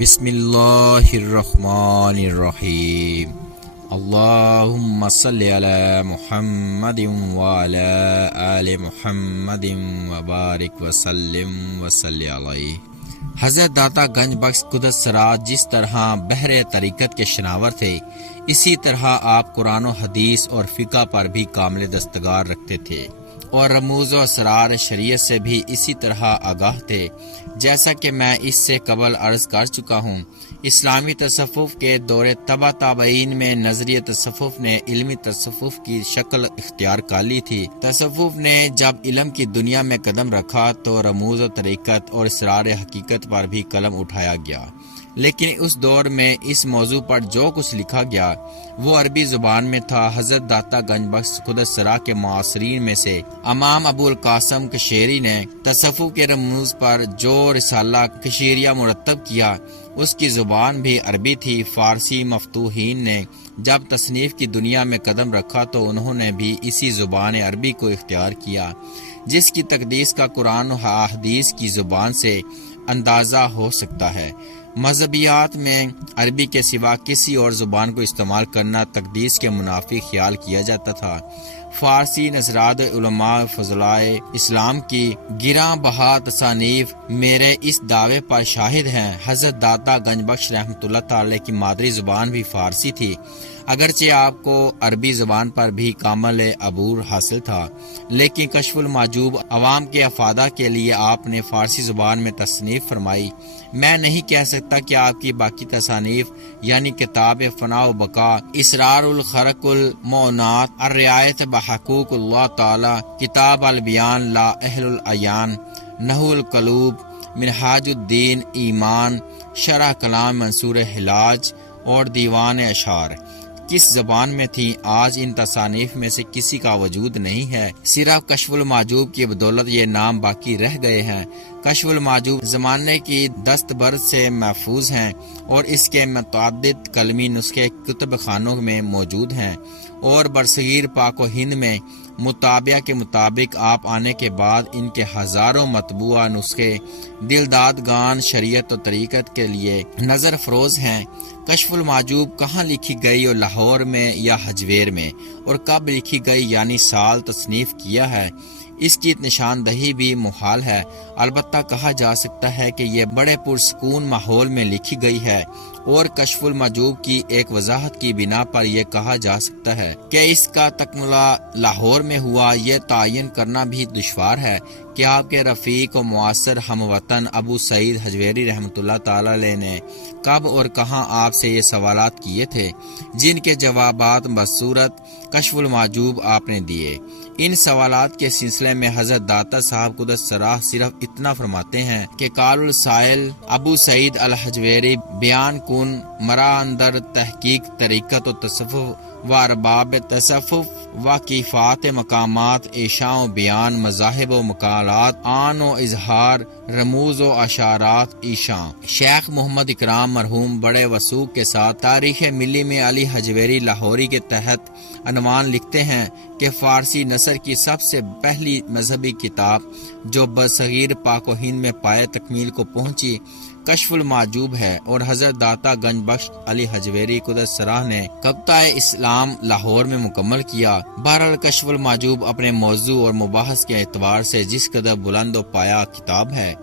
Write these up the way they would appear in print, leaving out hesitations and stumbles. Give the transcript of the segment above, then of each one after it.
بسم اللہ الرحمن الرحیم اللہم صلی علی محمد وعلی آل محمد وبارک وسلم وصلی علیہ۔ حضرت داتا گنج بخش قدس سرات جس طرح بحر طریقت کے شناور تھے، اسی طرح آپ قرآن و حدیث اور فقہ پر بھی کامل دستگار رکھتے تھے اور رموز و اسرار شریعت سے بھی اسی طرح آگاہ تھے۔ جیسا کہ میں اس سے قبل عرض کر چکا ہوں، اسلامی تصوف کے دور تبا تابعین میں نظریہ تصوف نے علمی تصوف کی شکل اختیار کر لی تھی۔ تصوف نے جب علم کی دنیا میں قدم رکھا تو رموز و طریقت اور اسرار حقیقت پر بھی قلم اٹھایا گیا، لیکن اس دور میں اس موضوع پر جو کچھ لکھا گیا وہ عربی زبان میں تھا۔ حضرت داتا گنج بخش قدس سرا کے معاصرین میں سے امام ابو القاسم کشیری نے تصوف کے رموز پر جو رسالہ کشیریہ مرتب کیا، اس کی زبان بھی عربی تھی۔ فارسی مفتوحین نے جب تصنیف کی دنیا میں قدم رکھا تو انہوں نے بھی اسی زبان عربی کو اختیار کیا، جس کی تقدیس کا قرآن و حدیث کی زبان سے اندازہ ہو سکتا ہے۔ مذہبیات میں عربی کے سوا کسی اور زبان کو استعمال کرنا تقدیس کے منافی خیال کیا جاتا تھا۔ فارسی نژاد علماء فضلائے اسلام کی گراں بہا تصانیف میرے اس دعوے پر شاہد ہیں۔ حضرت داتا گنج بخش رحمۃ اللہ تعالی کی مادری زبان بھی فارسی تھی، اگرچہ آپ کو عربی زبان پر بھی کامل عبور حاصل تھا، لیکن کشف المحجوب عوام کے افادہ کے لیے آپ نے فارسی زبان میں تصنیف فرمائی۔ میں نہیں کہہ سکتا کہ آپ کی باقی تصانیف یعنی کتاب فنا و بقا، اسرار الخرق المعونات، الرعایت بحقوق اللہ تعالی، کتاب البیان، لا اہل العیان، نحو القلوب، منہاج الدین ایمان، شرح کلام منصور حلاج اور دیوان اشعار کس زبان میں تھی؟ آج ان تصانیف میں سے کسی کا وجود نہیں ہے، صرف کشف المحجوب کی بدولت یہ نام باقی رہ گئے ہیں۔ کشف المحجوب زمانے کی دستبرد سے محفوظ ہیں اور اس کے متعدد قلمی نسخے کتب خانوں میں موجود ہیں، اور برصغیر پاک و ہند میں مطابعہ کے مطابق آپ آنے کے بعد ان کے ہزاروں مطبوعہ نسخے دلدادگان شریعت و طریقت کے لیے نظر فروز ہیں۔ کشف المحجوب کہاں لکھی گئی اور لاہور میں یا حجویر میں، اور کب لکھی گئی یعنی سال تصنیف کیا ہے، اس کی نشاندہی بھی محال ہے۔ البتہ کہا جا سکتا ہے کہ یہ بڑے پرسکون ماحول میں لکھی گئی ہے، اور کشف المحجوب کی ایک وضاحت کی بنا پر یہ کہا جا سکتا ہے کہ اس کا تکملہ لاہور میں ہوا۔ یہ تعین کرنا بھی دشوار ہے کہ آپ کے رفیق و معاصر ہم وطن ابو سعید حجویری رحمۃ اللہ تعالی علیہ نے کب اور کہاں آپ سے یہ سوالات کیے تھے، جن کے جوابات بصورت کشف المحجوب آپ نے دیے۔ ان سوالات کے سلسلے میں حضرت داتا صاحب قدس سرا صرف اتنا فرماتے ہیں کہ قال السائل ابو سعید الحجویری بیان کن مرا اندر تحقیق طریقت و تصوف و ارباب تصوف و کیفات مقامات ایشاں و بیان مذاہب و مقالات آن و اظہار رموز و اشارات ایشاں۔ شیخ محمد اکرام مرحوم بڑے وثوق کے ساتھ تاریخ ملی میں علی حجویری لاہوری کے تحت عنوان لکھتے ہیں کہ فارسی نثر کی سب سے پہلی مذہبی کتاب جو برصغیر پاک و ہند میں پائے تکمیل کو پہنچی کشف المحجوب ہے، اور حضرت داتا گنج بخش علی حجویری قدس سرا نے کبتہ اسلام لاہور میں مکمل کیا۔ بہرحال کشف المحجوب اپنے موضوع اور مباحث کے اعتبار سے جس قدر بلند و پایا کتاب ہے،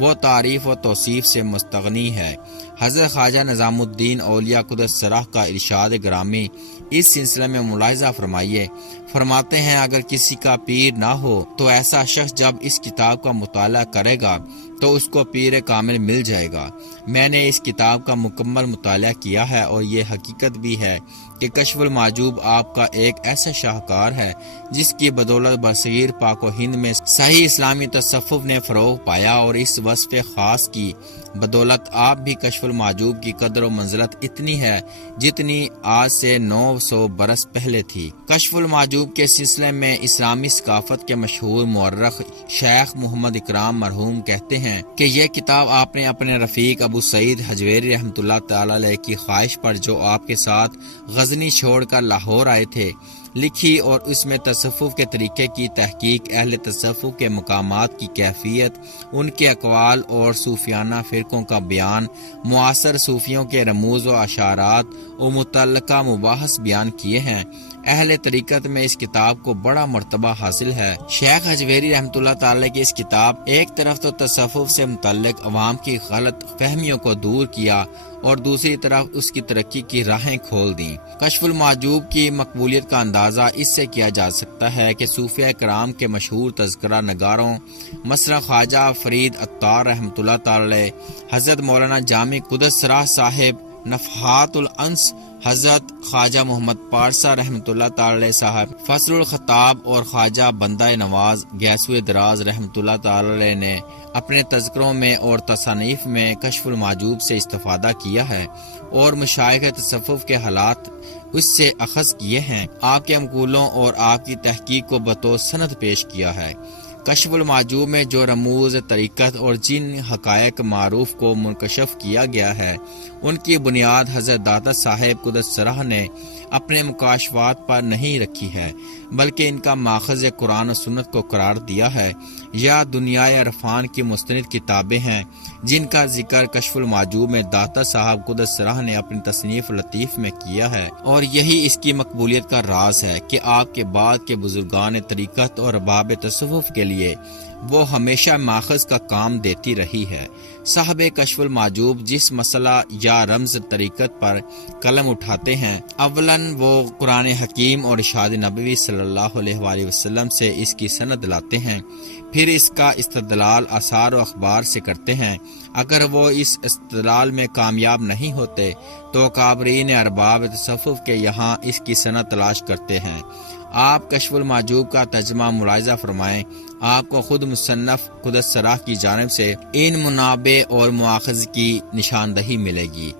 وہ تعریف و توصیف سے مستغنی ہے۔ حضرت خواجہ نظام الدین اولیاء قدس سرا کا ارشاد گرامی اس سلسلے میں ملاحظہ فرمائیے۔ فرماتے ہیں اگر کسی کا پیر نہ ہو تو ایسا شخص جب اس کتاب کا مطالعہ کرے گا تو اس کو پیر کامل مل جائے گا۔ میں نے اس کتاب کا مکمل مطالعہ کیا ہے، اور یہ حقیقت بھی ہے کہ کشف المحجوب آپ کا ایک ایسا شاہکار ہے جس کی بدولت برصغیر پاک و ہند میں صحیح اسلامی تصوف نے فروغ پایا، اور اس وصف خاص کی بدولت آپ بھی کشف المحجوب کی قدر و منزلت اتنی ہے جتنی آج سے 900 برس پہلے تھی۔ کشف المحجوب کے سلسلے میں اسلامی ثقافت کے مشہور مورخ شیخ محمد اکرام مرحوم کہتے ہیں کہ یہ کتاب آپ نے اپنے رفیق ابو سعید حجویری رحمۃ اللہ تعالی علیہ کی خواہش پر جو آپ کے ساتھ غزنی چھوڑ کر لاہور آئے تھے، لکھی اور اس میں تصوف کے طریقے کی تحقیق، اہل تصوف کے مقامات کی کیفیت، ان کے اقوال اور صوفیانہ فرقوں کا بیان، معاصر صوفیوں کے رموز و اشارات و متعلقہ مباحث بیان کیے ہیں۔ اہل طریقت میں اس کتاب کو بڑا مرتبہ حاصل ہے۔ شیخ حجویری رحمۃ اللہ تعالی کی اس کتاب ایک طرف تو تصوف سے متعلق عوام کی غلط فہمیوں کو دور کیا اور دوسری طرف اس کی ترقی کی راہیں کھول دیں۔ کشف المحجوب کی مقبولیت کا اندازہ اس سے کیا جا سکتا ہے کہ صوفیہ کرام کے مشہور تذکرہ نگاروں مثلا خواجہ فرید عطار رحمۃ اللہ تعالی، حضرت مولانا جامع قدس سرہ صاحب، نفحات الانس حضرت خواجہ محمد پارسا رحمۃ اللہ تعالی صاحب، فصل الخطاب اور خواجہ بندہ نواز گیسوئے دراز رحمۃ اللہ تعالی نے اپنے تذکروں میں اور تصانیف میں کشف المحجوب سے استفادہ کیا ہے اور مشائخ تصوف کے حالات اس سے اخذ کیے ہیں۔ آپ کے مقولوں اور آپ کی تحقیق کو بطور سند پیش کیا ہے۔ کشف المحجوب میں جو رموز طریقت اور جن حقائق معروف کو منکشف کیا گیا ہے ان کی بنیاد حضرت داتا صاحب قدس سرہ نے اپنے مکاشفات پر نہیں رکھی ہے، بلکہ ان کا ماخذ قرآن و سنت کو قرار دیا ہے، یا دنیائے عرفان کی مستند کتابیں ہیں جن کا ذکر کشف المحجوب میں داتا صاحب قدس سرہ نے اپنی تصنیف لطیف میں کیا ہے، اور یہی اس کی مقبولیت کا راز ہے کہ آپ کے بعد کے بزرگان طریقت اور ارباب تصوف کے لیے وہ ہمیشہ ماخذ کا کام دیتی رہی ہے۔ صاحب کشف المحجوب جس مسئلہ یا رمز طریقت پر قلم اٹھاتے ہیں، اولاً وہ قرآن حکیم اور ارشاد نبوی صلی اللہ علیہ وآلہ وسلم سے اس کی سند لاتے ہیں، پھر اس کا استدلال آثار و اخبار سے کرتے ہیں۔ اگر وہ اس استدلال میں کامیاب نہیں ہوتے تو کابرین ارباب تصوف کے یہاں اس کی سند تلاش کرتے ہیں۔ آپ کشف المحجوب کا ترجمہ ملاحظہ فرمائیں، آپ کو خود مصنف قدس سرہ کی جانب سے ان منابع اور مواخذ کی نشاندہی ملے گی۔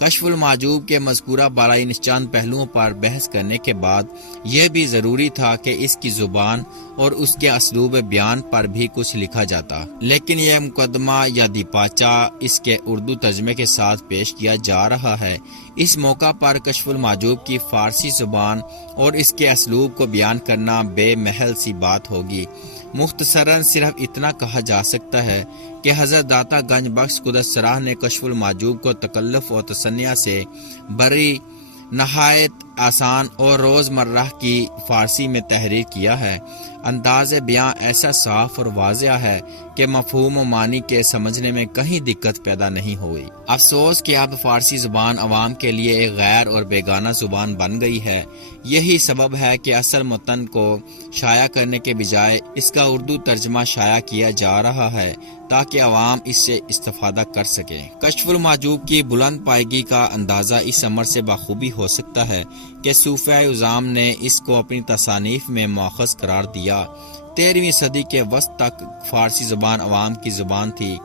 کشف المحجوب کے مذکورہ بالائی چند پہلوؤں پر بحث کرنے کے بعد یہ بھی ضروری تھا کہ اس کی زبان اور اس کے اسلوب بیان پر بھی کچھ لکھا جاتا، لیکن یہ مقدمہ یا دیپاچہ اس کے اردو ترجمے کے ساتھ پیش کیا جا رہا ہے۔ اس موقع پر کشف المحجوب کی فارسی زبان اور اس کے اسلوب کو بیان کرنا بے محل سی بات ہوگی۔ مختصراً صرف اتنا کہا جا سکتا ہے کہ حضرت داتا گنج بخش قدس سرہ نے کشف المحجوب کو تکلف و تصنیع سے بری، نہایت آسان اور روزمرہ کی فارسی میں تحریر کیا ہے۔ انداز بیاں ایسا صاف اور واضح ہے کہ مفہوم و معنی کے سمجھنے میں کہیں دقت پیدا نہیں ہوئی۔ افسوس کہ اب فارسی زبان عوام کے لیے ایک غیر اور بیگانہ زبان بن گئی ہے۔ یہی سبب ہے کہ اصل متن کو شائع کرنے کے بجائے اس کا اردو ترجمہ شائع کیا جا رہا ہے تاکہ عوام اس سے استفادہ کر سکیں۔ کشف المحجوب کی بلند پائیگی کا اندازہ اس امر سے بخوبی ہو سکتا ہے کہ صوفیہ عظام نے اس کو اپنی تصانیف میں مؤخذ قرار دیا۔ 13ویں صدی کے وسط تک فارسی زبان عوام کی زبان تھی،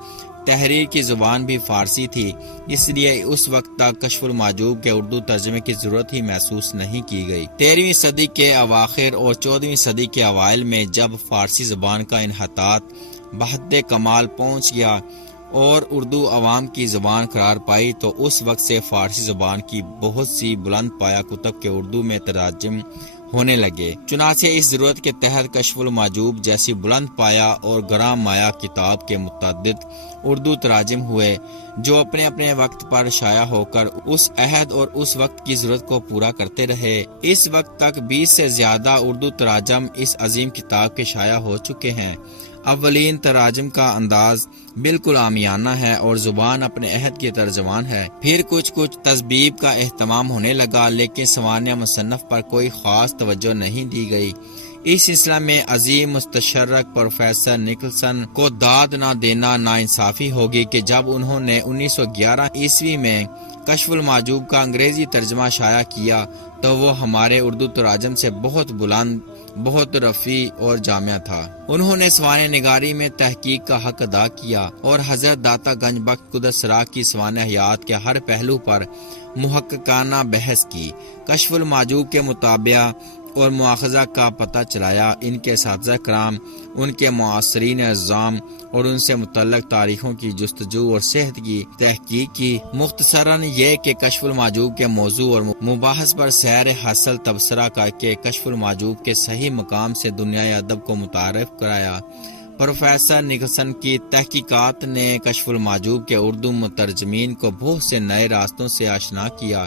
تحریر کی زبان بھی فارسی تھی، اس لیے اس وقت تک کشف المحجوب کے اردو ترجمے کی ضرورت ہی محسوس نہیں کی گئی۔ 13ویں صدی کے اواخر اور 14ویں صدی کے اوائل میں جب فارسی زبان کا انحطاط بحد کمال پہنچ گیا اور اردو عوام کی زبان قرار پائی تو اس وقت سے فارسی زبان کی بہت سی بلند پایہ کتب کے اردو میں تراجم ہونے لگے۔ چنانچہ اس ضرورت کے تحت کشف المحجوب جیسی بلند پایہ اور گراں مایہ کتاب کے متعدد اردو تراجم ہوئے جو اپنے اپنے وقت پر شائع ہو کر اس عہد اور اس وقت کی ضرورت کو پورا کرتے رہے۔ اس وقت تک 20 سے زیادہ اردو تراجم اس عظیم کتاب کے شائع ہو چکے ہیں۔ اولین تراجم کا انداز بالکل عامیانہ ہے اور زبان اپنے عہد کی ترجمان ہے، پھر کچھ تذبیب کا اہتمام ہونے لگا، لیکن سوانح مصنف پر کوئی خاص توجہ نہیں دی گئی۔ اس سلسلہ میں عظیم مستشرق پروفیسر نکلسن کو داد نہ دینا ناانصافی ہوگی کہ جب انہوں نے 1911 عیسوی میں کشف المحجوب کا انگریزی ترجمہ شائع کیا تو وہ ہمارے اردو تراجم سے بہت بلند، بہت رفیع اور جامع تھا۔ انہوں نے سوانح نگاری میں تحقیق کا حق ادا کیا اور حضرت داتا گنج بخش قدس سرہ کی سوانح حیات کے ہر پہلو پر محققانہ بحث کی۔ کشف المحجوب کے مطابق اور مواخذہ کا پتہ چلایا۔ ان کے اساتذہ کرام، ان کے معاصرین اعظام اور ان سے متعلق تاریخوں کی جستجو اور صحت کی تحقیق کی۔ مختصراً یہ کہ کشف المحجوب کے موضوع اور مباحث پر سیر حاصل تبصرہ کر کے کشف المحجوب کے صحیح مقام سے دنیائے ادب کو متعارف کرایا۔ پروفیسر نکلسن کی تحقیقات نے کشف المحجوب کے اردو مترجمین کو بہت سے نئے راستوں سے آشنا کیا۔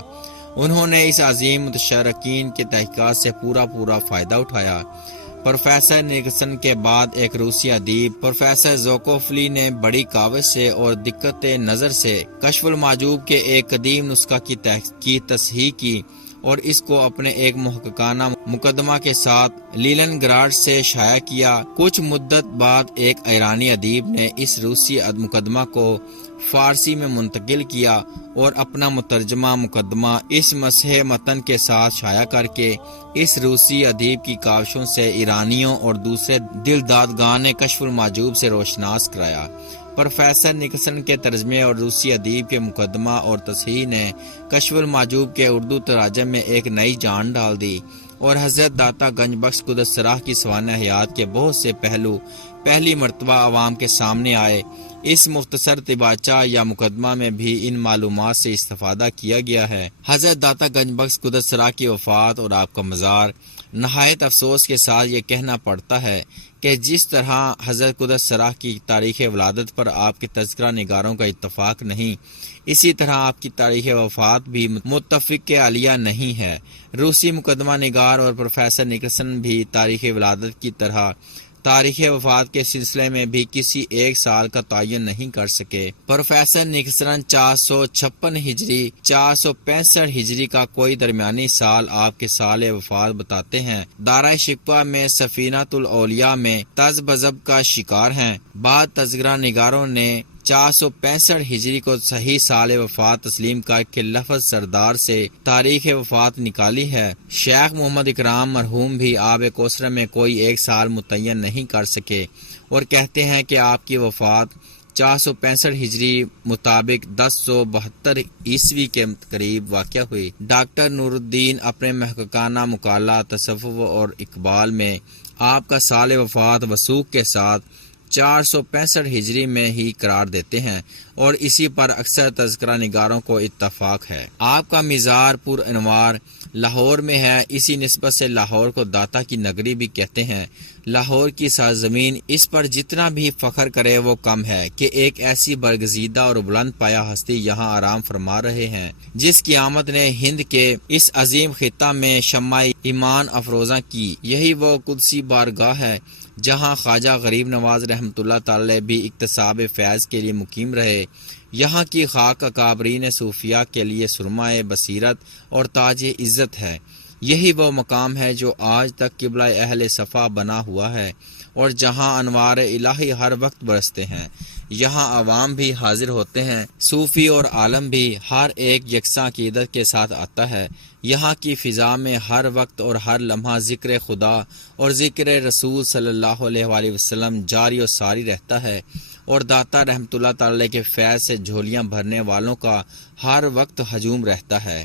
انہوں نے اس عظیم متشارکین کی تحقیقات سے پورا فائدہ اٹھایا۔ پروفیسر نکلسن کے بعد ایک روسی ادیب پروفیسر زوکوفلی نے بڑی کاوش سے اور دقت نظر سے کشف المحجوب کے ایک قدیم نسخہ کی تصحیح کی اور اس کو اپنے ایک محققانہ مقدمہ کے ساتھ لیلن گراڈ سے شائع کیا۔ کچھ مدت بعد ایک ایرانی ادیب نے اس روسی مقدمہ کو فارسی میں منتقل کیا اور اپنا مترجمہ مقدمہ اس مصحح متن کے ساتھ شائع کر کے اس روسی ادیب کی کاوشوں سے ایرانیوں اور دوسرے دلدادگان نے کشف المحجوب سے روشناس کرایا۔ پروفیسر نکلسن کے ترجمے اور روسی ادیب کے مقدمہ اور تصحیح نے کشف المحجوب کے اردو تراجم میں ایک نئی جان ڈال دی اور حضرت داتا گنج بخش قدس سرح کی سوانح حیات کے بہت سے پہلو پہلی مرتبہ عوام کے سامنے آئے۔ اس مختصر طباچہ یا مقدمہ میں بھی ان معلومات سے استفادہ کیا گیا ہے۔ حضرت داتا گنج بخش قدس سرح کی وفات اور آپ کا مزار، نہایت افسوس کے ساتھ یہ کہنا پڑتا ہے کہ جس طرح حضرت قدس سرح کی تاریخ ولادت پر آپ کے تذکرہ نگاروں کا اتفاق نہیں، اسی طرح آپ کی تاریخ وفات بھی متفق علیہ نہیں ہے۔ روسی مقدمہ نگار اور پروفیسر نکلسن بھی تاریخ ولادت کی طرح تاریخ وفات کے سلسلے میں بھی کسی ایک سال کا تعین نہیں کر سکے۔ پروفیسر نکلسن 456 ہجری 465 ہجری کا کوئی درمیانی سال آپ کے سال وفات بتاتے ہیں۔ دارہ شکوہ میں سفینۃ الاولیاء میں تز بذب کا شکار ہیں۔ بعد تذکرہ نگاروں نے 465 ہجری کو صحیح سال وفات تسلیم کر کے لفظ سردار سے تاریخ وفات نکالی ہے۔ شیخ محمد اکرام مرحوم بھی آب کوثر میں کوئی ایک سال متعین نہیں کر سکے اور کہتے ہیں کہ آپ کی وفات 465 ہجری مطابق 1072 عیسوی کے قریب واقع ہوئی۔ ڈاکٹر نور الدین اپنے محققانہ مقالہ تصوف اور اقبال میں آپ کا سال وفات وثوق کے ساتھ 465 ہجری میں ہی قرار دیتے ہیں اور اسی پر اکثر تذکرہ نگاروں کو اتفاق ہے۔ آپ کا مزار پر انوار لاہور میں ہے، اسی نسبت سے لاہور کو داتا کی نگری بھی کہتے ہیں۔ لاہور کی سرزمین اس پر جتنا بھی فخر کرے وہ کم ہے کہ ایک ایسی برگزیدہ اور بلند پایا ہستی یہاں آرام فرما رہے ہیں جس کی آمد نے ہند کے اس عظیم خطہ میں شمع ایمان افروزاں کی۔ یہی وہ قدسی بارگاہ ہے جہاں خواجہ غریب نواز رحمۃ اللہ تعالی بھی اکتساب فیض کے لیے مقیم رہے۔ یہاں کی خاک اکابرین صوفیاء کے لیے سرمایہ بصیرت اور تاج عزت ہے۔ یہی وہ مقام ہے جو آج تک قبلہ اہل صفا بنا ہوا ہے اور جہاں انوار الہی ہر وقت برستے ہیں۔ یہاں عوام بھی حاضر ہوتے ہیں، صوفی اور عالم بھی، ہر ایک یکساں عقیدت کے ساتھ آتا ہے۔ یہاں کی فضا میں ہر وقت اور ہر لمحہ ذکر خدا اور ذکر رسول صلی اللہ علیہ وآلہ وسلم جاری و ساری رہتا ہے اور داتا رحمۃ اللہ تعالی کے فیض سے جھولیاں بھرنے والوں کا ہر وقت ہجوم رہتا ہے۔